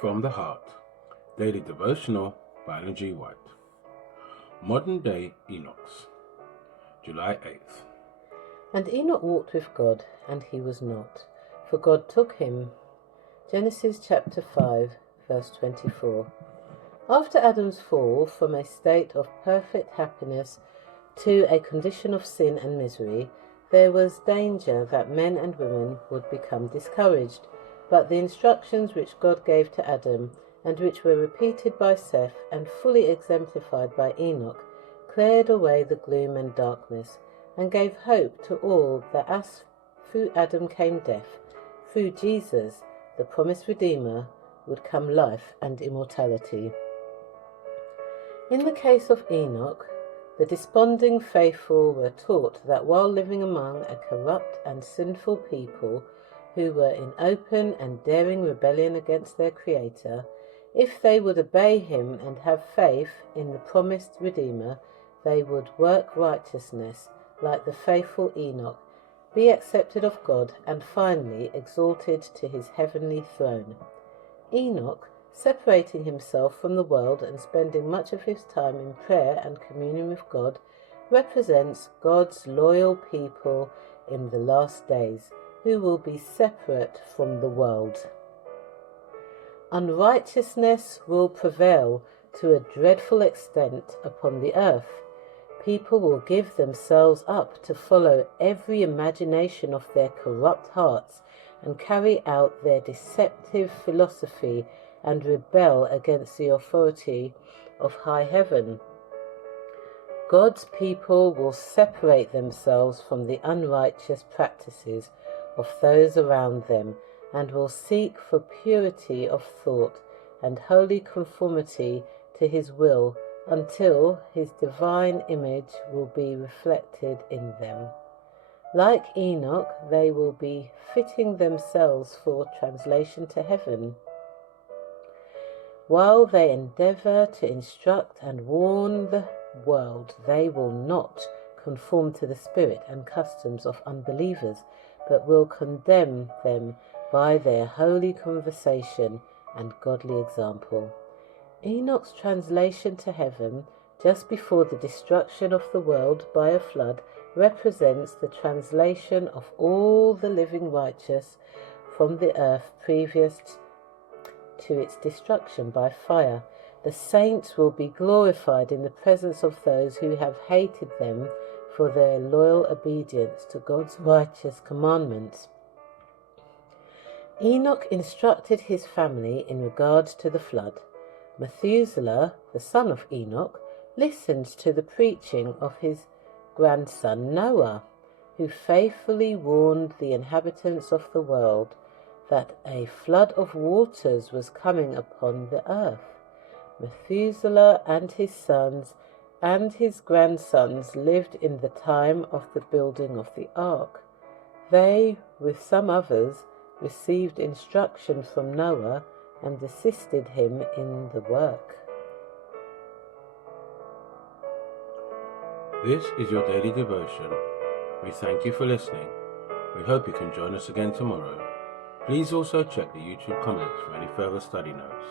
From the Heart, Daily Devotional by Ellen G. White. Modern Day Enochs, July 8th. And Enoch walked with God, and he was not, for God took him. Genesis chapter 5, verse 24. After Adam's fall from a state of perfect happiness to a condition of sin and misery, there was danger that men and women would become discouraged. But the instructions which God gave to Adam, and which were repeated by Seth and fully exemplified by Enoch, cleared away the gloom and darkness, and gave hope to all that as through Adam came death, through Jesus, the promised Redeemer, would come life and immortality. In the case of Enoch, the desponding faithful were taught that while living among a corrupt and sinful people who were in open and daring rebellion against their Creator, if they would obey him and have faith in the promised Redeemer, they would work righteousness like the faithful Enoch, be accepted of God, and finally exalted to his heavenly throne. Enoch, separating himself from the world and spending much of his time in prayer and communion with God, represents God's loyal people in the last days, who will be separate from the world. Unrighteousness will prevail to a dreadful extent upon the earth. People will give themselves up to follow every imagination of their corrupt hearts and carry out their deceptive philosophy and rebel against the authority of high heaven. God's people will separate themselves from the unrighteous practices of those around them, and will seek for purity of thought and holy conformity to his will until his divine image will be reflected in them. Like Enoch, they will be fitting themselves for translation to heaven. While they endeavour to instruct and warn the world, they will not conform to the spirit and customs of unbelievers, but will condemn them by their holy conversation and godly example. Enoch's translation to heaven, just before the destruction of the world by a flood, represents the translation of all the living righteous from the earth previous to its destruction by fire. The saints will be glorified in the presence of those who have hated them for their loyal obedience to God's righteous commandments. Enoch instructed his family in regard to the flood. Methuselah, the son of Enoch, listened to the preaching of his grandson Noah, who faithfully warned the inhabitants of the world that a flood of waters was coming upon the earth. Methuselah and his sons and his grandsons lived in the time of the building of the ark. They, with some others, received instruction from Noah and assisted him in the work. This is your daily devotion. We thank you for listening. We hope you can join us again tomorrow. Please also check the YouTube comments for any further study notes.